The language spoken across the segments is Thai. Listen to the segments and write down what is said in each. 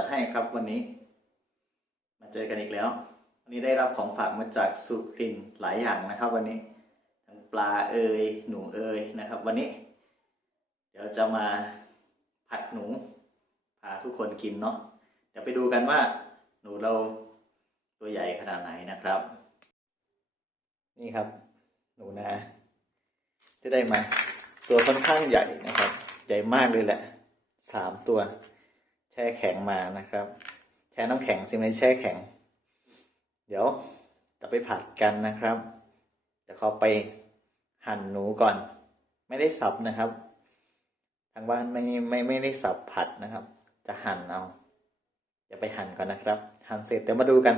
จัดให้ครับวันนี้ มาเจอกันอีกแล้ว วันนี้ได้รับของฝากมาจากสุรินหลายอย่างนะครับ วันนี้ทั้งปลาเอยหนูเอยนะครับ วันนี้ เดี๋ยวจะมาผัดหนูพาทุกคนกินเนาะเดี๋ยวไปดูกันว่า หนูเราตัวใหญ่ขนาดไหนนะครับ นี่ครับ หนูนาจะได้มา ตัวค่อนข้างใหญ่นะครับ ใหญ่มากเลยแหละสามตัว ช่แข็งมานะครับ แช่น้ำแข็งสิไม่แช่แข็ง เดี๋ยวจะไปผัดกันนะครับจะขอไปหั่นหนูก่อน ไม่ได้สับนะครับ ทางบ้านไม่ไม่ไม่ได้สับผัดนะครับ จะหั่นเอาเดี๋ยวไปหั่นก่อนนะครับ หั่นเสร็จเดี๋ยวมาดูกัน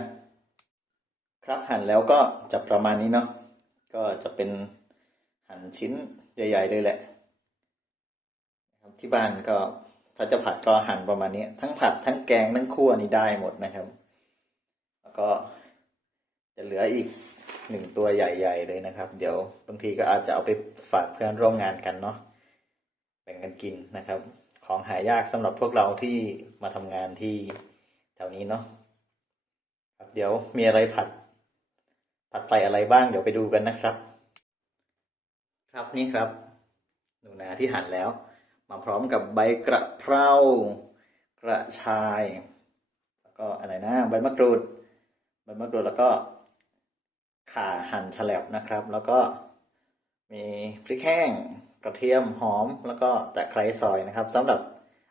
ครับหั่นแล้วก็จะประมาณนี้เนาะก็จะเป็นหั่นชิ้นใหญ่ ๆ เลยแหละที่บ้านก็ ถ้าจะผัดก็หั่นประมาณนี้ ทั้งผัดทั้งแกงทั้งคั่วนี่ได้หมดนะครับ แล้วก็จะเหลืออีกหนึ่งตัวใหญ่ๆเลยนะครับ เดี๋ยวบางทีก็อาจจะเอาไปฝากเพื่อนร่วมงานกันเนาะแบ่งกันกินนะครับ ของหายากสำหรับพวกเราที่มาทำงานที่แถวนี้เนาะครับเดี๋ยวมีอะไรผัด ผัดใส่อะไรบ้างเดี๋ยวไปดูกันนะครับ ครับนี่ครับ หนูนาที่หั่นแล้ว มาพร้อมกับใบกระเพรากระชาย แล้วก็อะไรนะใบมะกรูดใบมะกรูดแล้วก็ข่าหั่นฉลับนะครับ แล้วก็มีพริกแห้งกระเทียมหอมแล้วก็ตะไคร้ซอยนะครับสำหรับ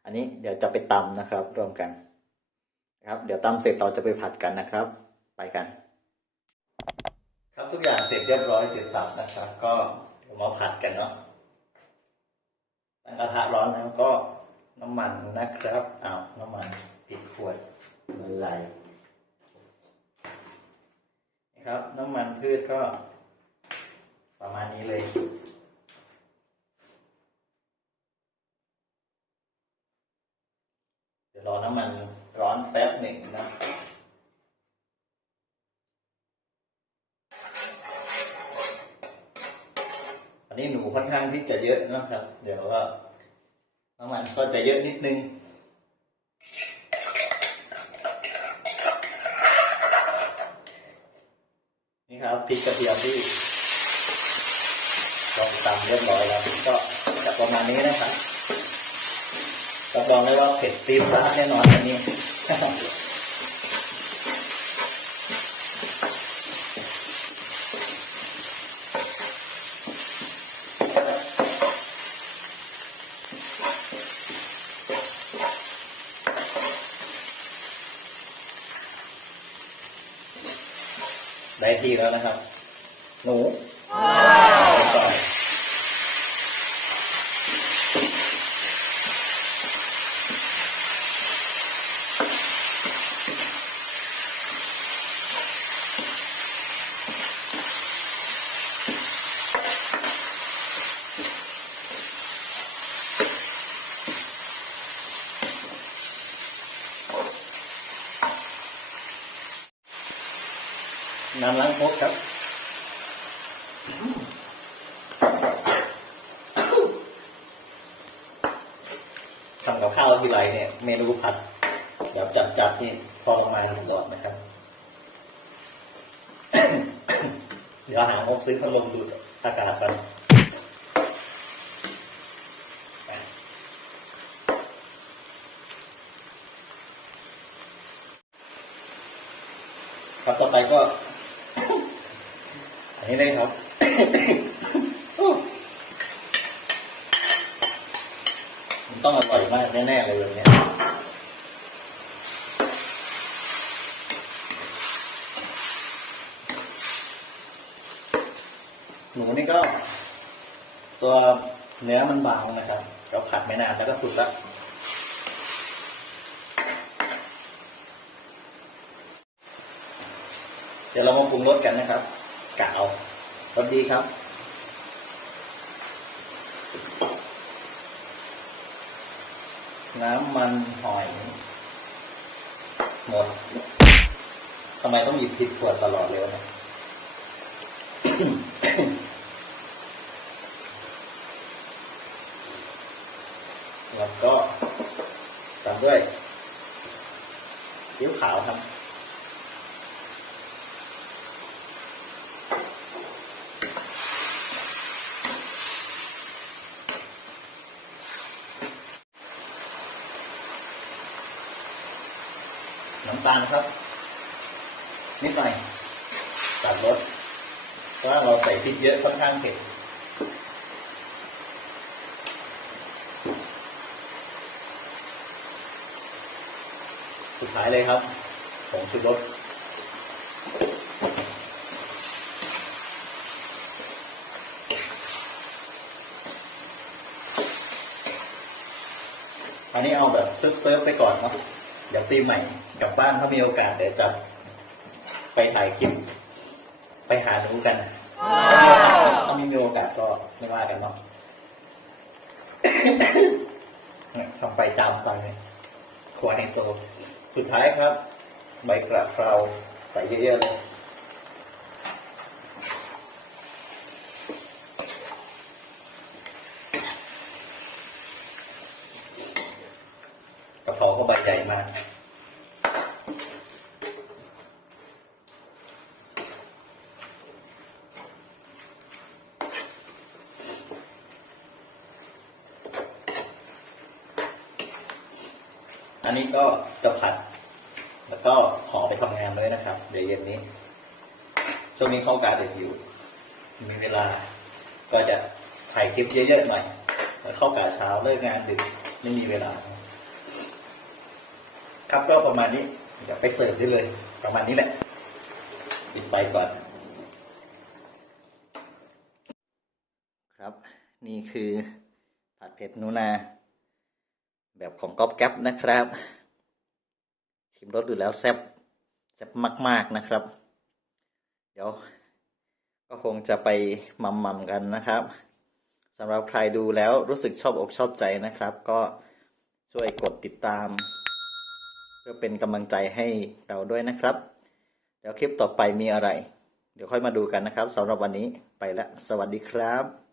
อันนี้เดี๋ยวจะไปตำนะครับรวมกันนะครับ เดี๋ยวตำเสร็จเราจะไปผัดกันนะครับ ไปกัน ครับทุกอย่างเสร็จเรียบร้อยเสร็จสับนะครับ ก็มาผัดกันเนาะ ตั้งกระทะร้อนแล้วก็น้ำมันนะครับอ้าวน้ำมันปิดขวดละลายนี่ครับ น้ำมันพืชก็ประมาณนี้เลยเดี๋ยวรอน้ำมันร้อนแป๊บหนึ่งนะ นี้หนูค่อนข้างที่จะเยอะนะครับ เดี๋ยวก็น้ำมันก็จะเยอะนิดนึงนี่ครับพริกกระเทียมที่ลองตำเรียบร้อยแล้วก็จะประมาณนี้นะครับรับรองได้ว่าเผ็ดตี๊ดร้าดแน่นอนอันนี้ ได้ที่แล้วนะครับ หนู น้ำล้างโคกครับทำกับข้าวทีไรเนี่ย เมนูผัดแบบจัดๆนี่พอลงมาตลอดนะครับ เดี๋ยวหางบซื้อพัดลมดูดอากาศกันครับต่อไปก็ อันนี้ได้ครับมันต้องอร่อยมากแน่ๆเลยวันเนี้ยหนูนี่ก็ ตัวเนื้อมันบางนะครับ เราผัดไม่นานแล้วก็สุกแล้วเดี๋ยวเรามาปรุงรสกันนะครับ กะเอารสดีครับน้ำมันหอย หมด ทำไมต้องหยิบพริกขวดตลอดเลยวะเนี่ยแล้วก็ตามด้วยซีอิ๊วขาวครับ น้ำตาลครับ นิดหน่อยตัดรสเพราะเราใส่พริกเยอะค่อนข้างเผ็ดสุดท้ายเลยครับผงชูรสอันนี้เอาแบบเซิร์ฟๆไปก่อนเนาะ เดี๋ยวปีใหม่กลับบ้านถ้ามีโอกาสเดี๋ยวจะไปถ่ายคลิป ไปหาหนูกันถ้าไม่มีโอกาสก็ไม่ว่ากันเนาะทำไปจามไปเลยครัวไฮโซสุดท้ายครับ ใบกระเพราใส่เยอะๆเลย ระเพราก็ใบใหญ่มากอันนี้ก็จะผัด แล้วก็ห่อไปทำงานเลยนะครับ เดี๋ยวเย็นนี้ ช่วงนี้เข้าการเด็กอยู่ มีเวลา ก็จะถ่ายคลิปเยอะๆหน่อยแล้วเข้ากาเช้าเลิกงานดึกไม่มีเวลา ครับก็ประมาณนี้เดี๋ยวไปเสิร์ฟได้เลย ประมาณนี้แหละปิดไฟก่อน ครับนี่คือผัดเผ็ดนูนา แบบของก๊อปแก๊ปนะครับ ชิมรสดูแล้วแซ่บแซ่บมาก ๆนะครับ เดี๋ยว ก็คงจะไปมัมมัมกันนะครับสำหรับใครดูแล้วรู้สึกชอบอกชอบใจนะครับ ก็ช่วยกดติดตาม เพื่อเป็นกำลังใจให้เราด้วยนะครับ เดี๋ยวคลิปต่อไปมีอะไร เดี๋ยวค่อยมาดูกันนะครับสำหรับวันนี้ไปแล้วสวัสดีครับ